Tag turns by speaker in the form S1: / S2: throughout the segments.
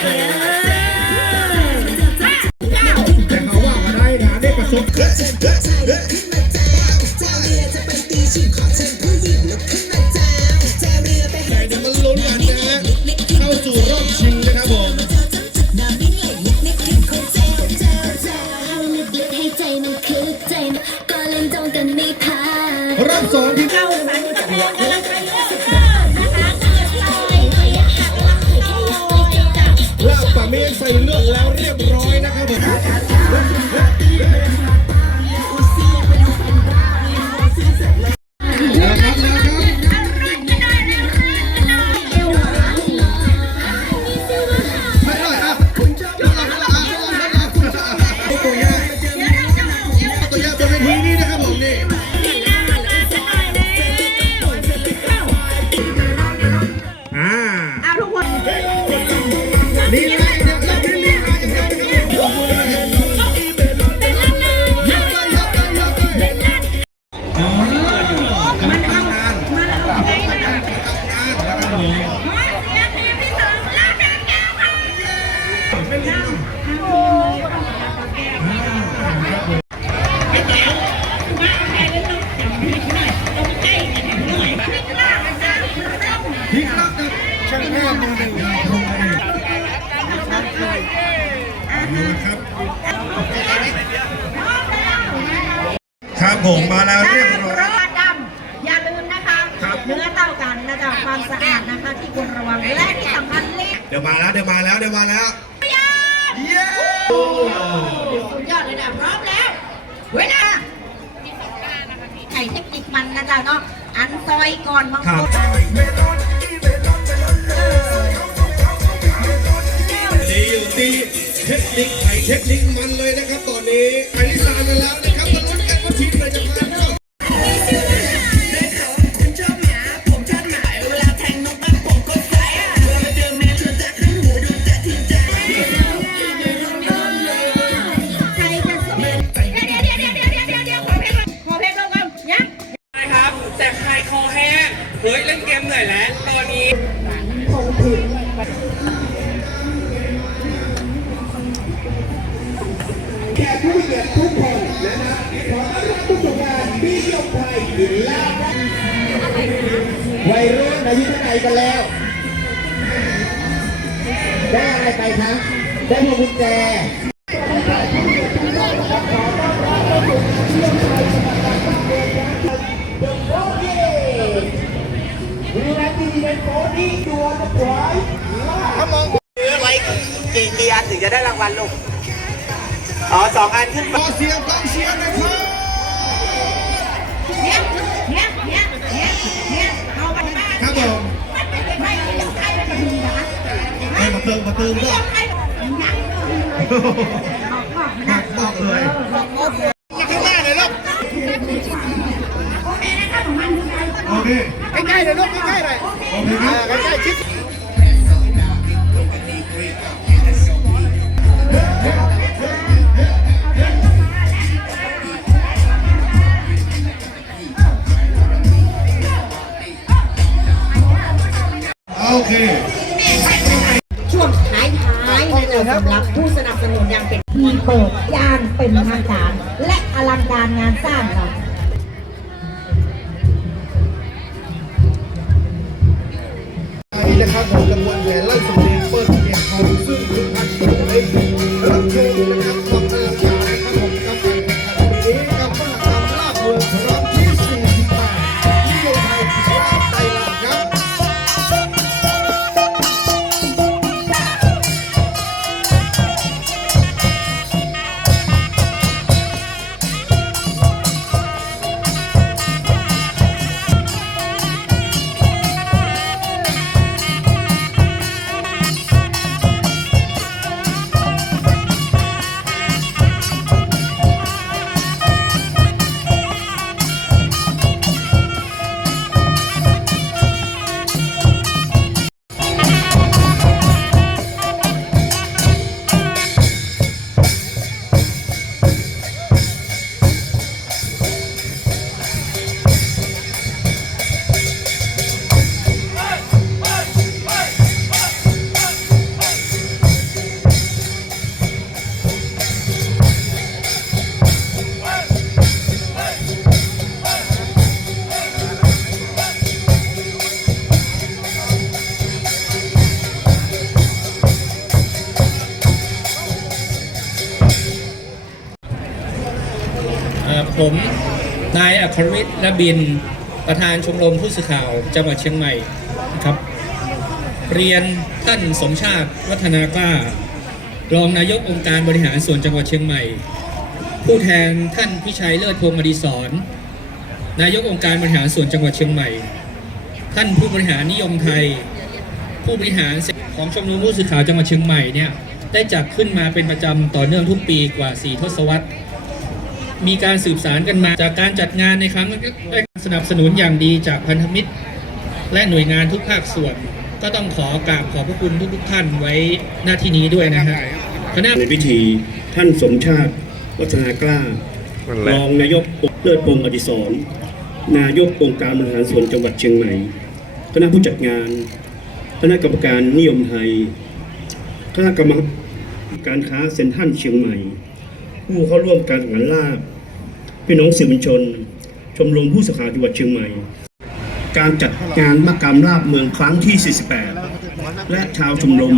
S1: แพี่
S2: ค
S1: รับช่างภาพมือหนึ่งครับผมมาแล้วเรียบร้อย
S3: รอดำอย่าลืมนะคะ
S1: ครับ
S3: เนื้อเต้ากันนะจ๊ะความสะอาดนะคะที่ควรระวังและที่สำคัญรีบ
S1: เดี๋ยวมาแล้วเดี๋ยวมาแล้วเดี๋ยวมาแล้วเย้
S3: สุดยอดเลยนะพร้อมแล้วเวลาใช้เทคนิคมันนะจ๊ะเนาะอันซอยก่อนบาง
S1: ครั
S3: ค
S1: บ
S3: น
S1: ดีเทคนิคไทยเทคนิคมันเลยนะครับตอนนี้ไปที่สาลมาแล้วนะครับมาลุ้นกันว่าทีมไหนจะผ่านเข้า
S4: ผู้มีเกียรติทุกคนนะครับขอต้อนรับทุกสู่านพี่ยกไทยอินลาบวัยรุ่นอายุเท่าไหร่กันแล้ว ได้อะไรไปคะได้พวงกุญแจวีนาทีเป็นโฟนี่ตัวจะปล่อยถ้ามองซื้อไว้กี่กี่อันถึงจะได้รางวัลลูก อ๋อสองอันขึ้น
S1: ขอเสียงกองเชียร์หน่อยครับ
S3: เนี่ยเนี่ยเนี่ยเนี่ยเนี่ยเอาไปบ้าน
S1: ครับผม
S3: มันไม่ได้ไม่ได้ใครเป็นคนดีนะ
S1: ให้มาเติมมาเติมก็
S3: ใครยังเลยบอกบอกนะ
S1: บอกเลย
S3: บอกบอกเลย
S1: ข้างหน้าเลยลูก
S3: โอเคนะครับผมมันใจ
S1: โอเค
S4: ใกล้ๆเลยลูกใกล้ๆเลย
S1: โอเคครับ
S4: ใกล้ๆชิด
S1: เปิ
S3: ดย่างเป็นทางการ และอลังการงานสร้างเรา
S1: อันนี้นะครับผมกระบวนแหวน ผมนาย
S5: อัครวิทย์และบิน ประธานชมรมผู้สื่อข่าวจังหวัดเชียงใหม่ครับ เรียนท่านสมชาติวัฒนากล้ารองนายกองค์การบริหารส่วนจังหวัดเชียงใหม่ ผู้แทนท่านพิชัยเลิศพงศ์อดีศรนายกองค์การบริหารส่วนจังหวัดเชียงใหม่ ท่านผู้บริหารนิยมไทย ผู้บริหารของชมรมผู้สื่อข่าวจังหวัดเชียงใหม่เนี่ยได้จัดขึ้นมาเป็นประจำต่อเนื่องทุกปีกว่า 4 ทศวรรษ มีการสืบสารกันมา จากการจัดงานในครั้งนั้นก็ได้สนับสนุนอย่างดีจากพันธมิตร และหน่วยงานทุกภาคส่วน ก็ต้องขอกราบขอบพระคุณทุกๆท่านไว้หน้าที่นี้ด้วยนะฮะคณะ
S6: ในพิธีท่านสมชาติวัฒนากล้ารองนายกเลิศพงศ์อดิศรนายกองค์การบริหารส่วนจังหวัดเชียงใหม่คณะผู้จัดงานคณะกรรมการนิยมไทยคณะกรรมการค้าเซ็นทรัลเชียงใหม่ ผู้เข้าร่วมการแข่งขันลาบ พี่น้องสื่อมวลชน ชมรมผู้สื่อข่าวจังหวัดเชียงใหม่ การจัดงานมกรรมลาบเมืองครั้งที่ 48 และชาวชมรม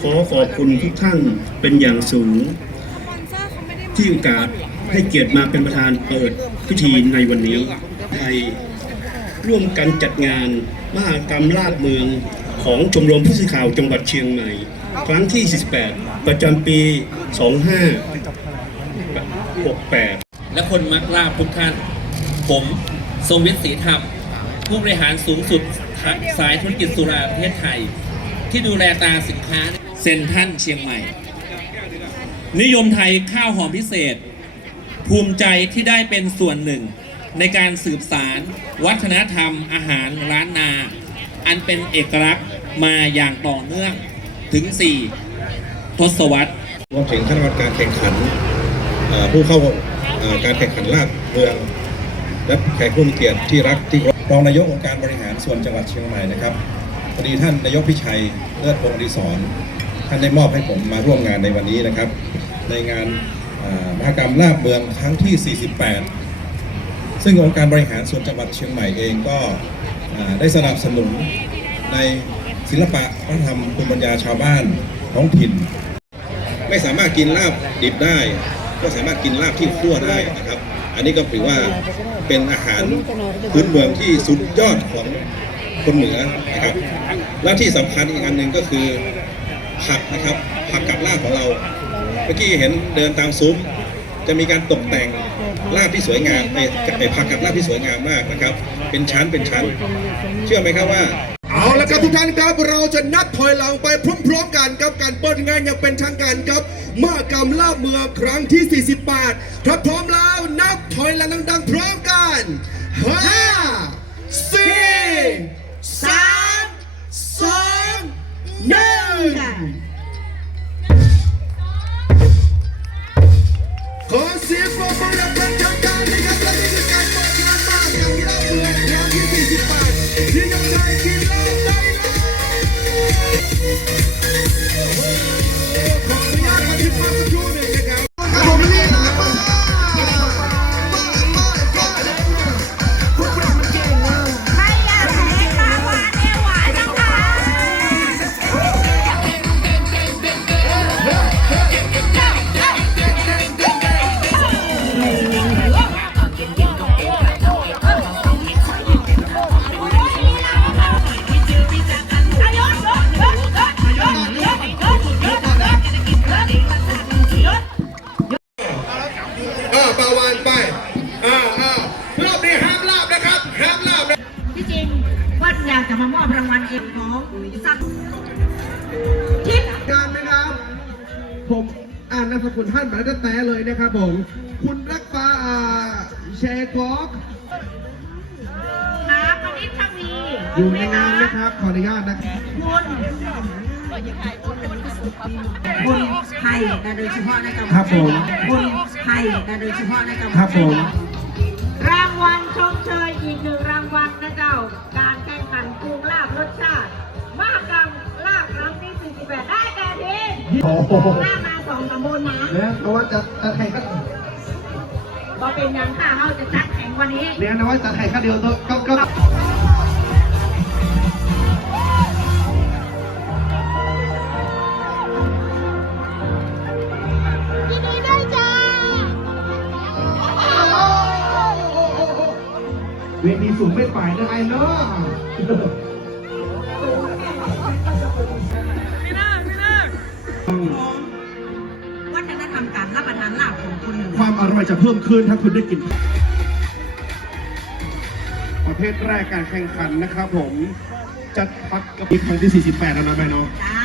S6: ขอขอบคุณทุกท่านเป็นอย่างสูง ที่โอกาสให้เกียรติมาเป็นประธานเปิดพิธีในวันนี้ไทยร่วมกันจัดงานมหากรรมลาดเมืองของชมรมผู้สื่อข่าวจังหวัดเชียงใหม่ ครั้งที่ 48 ประจำปี 2568
S5: และคนมักลาบทุกท่าน ผมทรงวิทย์ศรีธรรม ผู้บริหารสูงสุดสายธุรกิจสุราประเทศไทย ที่ดูแลตาสินค้าเซ็นทรัลเชียงใหม่ นิยมไทยข้าวหอมพิเศษ ภูมิใจที่ได้เป็นส่วนหนึ่ง ในการสืบสาร วัฒนธรรมอาหารร้านนา อันเป็นเอกลักษณ์มาอย่างต่อเนื่องถึง 4 ทศวรรษ
S7: รวมถึงคณะกรรมการแข่งขันผู้เข้า การแข่งขันลาดเมือง และแขกผู้มีเกียรติที่รักที่รองนายกองค์การบริหารส่วนจังหวัดเชียงใหม่นะครับพอดีท่านนายกพิชัยเลิศพงศ์อดิศรท่านได้มอบให้ผมมาร่วมงานในวันนี้นะครับ ในงานมหกรรมลาบเมืองครั้งที่ 48 ซึ่งองค์การบริหารส่วนจังหวัดเชียงใหม่เองก็ได้สนับสนุนในศิลปะวัฒนธรรมภูมิปัญญาชาวบ้านท้องถิ่น ไม่สามารถกินลาบดิบได้ ก็สามารถกินลาบที่คั่วได้นะครับ อันนี้ก็ถือว่าเป็นอาหารพื้นเมืองที่สุดยอดของคนเหนือนะครับ และที่สำคัญอีกอันหนึ่งก็คือผักนะครับ ผักกับลาบของเรา เมื่อกี้เห็นเดินตามซุ้มจะมีการตกแต่งลาบที่สวยงามไอ้ผักกับลาบที่สวยงามมากนะครับ เป็นชั้นเป็นชั้น เชื่อไหมครับว่า
S1: ละครับทุกท่านครับเราจะนับถอยหลังไปพร้อมๆกันครับการเปิดงานอย่างเป็นทางการครับมากรรมล่าเมืองครั้งที่ 48ถ้าพร้อมแล้วนับถอยหลังดังๆพร้อมกันห้าสี่สามสองหนึ่งามสกุล
S3: ท่า
S1: นมาตั้งแต่เลยนะครับผม คุณรักฟ้าอ่าแชร์กอก
S3: น้ำมณิชวี
S1: อยู่ในงานนะครับ ขออนุญาตนะครับ
S3: คุณคุณไทยนะโดยเฉพาะในกับ
S1: ครับผม
S3: คุณไทยนะโดยเฉพาะในกับ
S1: ครับผม
S3: รางวัลชมเชยอีกหนึ่งรางวัลนะเจ้า การแข่งขันปรุงลาบรสชาติมหกรรมลาบครั้งที่48ได้แก่ทีม
S1: โอ้โห
S3: หน้ามา สองตำบลนะ
S1: เนี่ยเพราะว่าจะจะแข่งกัน
S3: ก็เป็นอยังค่ะเราจะจัดแข่งวันนี้
S1: เนี่ยนะว่าจะแข่งกันเดียวตัวก็ก็
S2: ยินดีด้วยจ้า
S1: สูงไม่ไปนะไอ้เนาะ มอร่อยจะเพิ่มขึ้นถ้าคุณได้กิน ประเภทแรกการแข่งขันนะครับผม จัดปักกับปีครั้งที่ 48 แล้วนะแม่เนาะ
S3: จ้า